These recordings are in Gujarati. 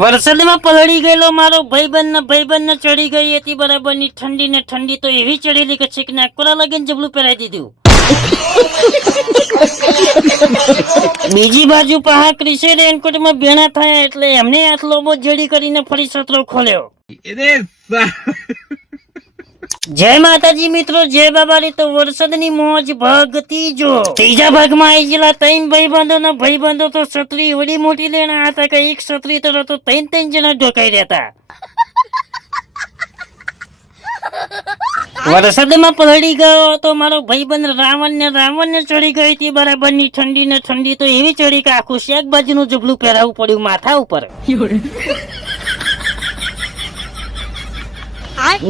વરસાદમાં પલળી ગયેલો મારો ભાઈબંધ ને ચડી ગઈ હતી બરાબરની ઠંડી ને ઠંડી તો એવી ચડેલી કે છેક નાકોરા લગીને જબલું પહેરાઈ દીધું. બીજી બાજુ પહા ક્રિશે રેનકોટમાં ભેણા થયા એટલે એમને હાથ લોબો જડી કરીને ફરી સત્રો ખોલ્યો. જય માતાજી મિત્રો, જય બાબારી. તો વરસાદની મોજ ભગતી જો ત્રીજા ભાગમાં આવી ગયેલા ત્રણ ભાઈબંધો તો છત્રી વડી મોટી લેણા હતા કે એક છત્રી તો ત્રણ જણા ઢોકાઈ રહેતા. વરસાદમાં પલળી ગયો તો મારો ભાઈબંધ રાવણ ને ચડી ગઈ હતી બરાબરની ઠંડી ને ઠંડી તો એવી ચડી કે આખું શેક બાજુનું જબલું પહેરાવું પડ્યું માથા ઉપર.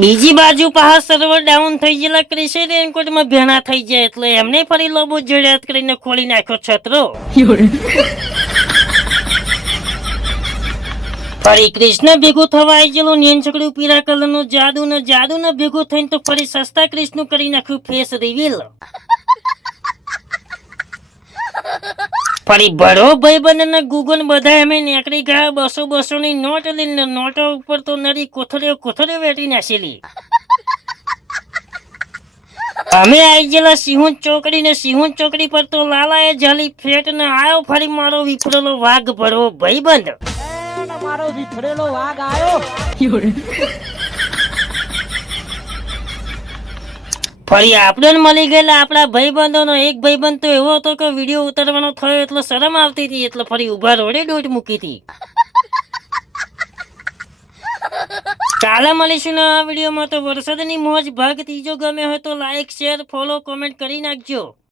બીજી બાજુ પહા સર્વર ડાઉન થઈ ગયેલા ક્રિશે રેનકોટમાં ભેણા થઈ જાય એટલે એમને ફરી લોબો જડ્યાત કરીને ખોલી નાખ્યો છત્રો. ફરી કૃષ્ણ ભેગું થવા આવી ગયેલું નેનછકડું પીળા કલરનું જાદુ ને ભેગું થઈને તો ફરી સસ્તા કૃષ્ણ કરી નાખ્યું ફેસ રિવીલ. ફરી બડો ભાઈબંધ ને ગુગન બધા એમ નીકળી ગયા 200 ની નોટ લઈને નોટો ઉપર તો નરી કોથળીઓ વેટી નાખેલી. અમે આવી ગયેલા સિંહું ચોકડી પર તો લાલાએ જાલી ફેટ ને આયો ફરી મારો વિફરેલો વાઘ ભડવો ભાઈબંધ. મારો વિફરેલો વાઘ આયો. ફરી આપણે મળી ગયેલા આપણા ભાઈબંધોનો એક ભાઈબંધ તો એવો હતો કે વિડીયો ઉતારવાનો થયો એટલે શરમ આવતી હતી એટલે ફરી ઉભા રોડે દોટ મૂકી હતી. કાલે મળીશું આ વિડીયોમાં. તો વરસાદની મોજ ભાગ ત્રીજો ગમે હોય તો લાઈક શેર ફોલો કોમેન્ટ કરી નાખજો.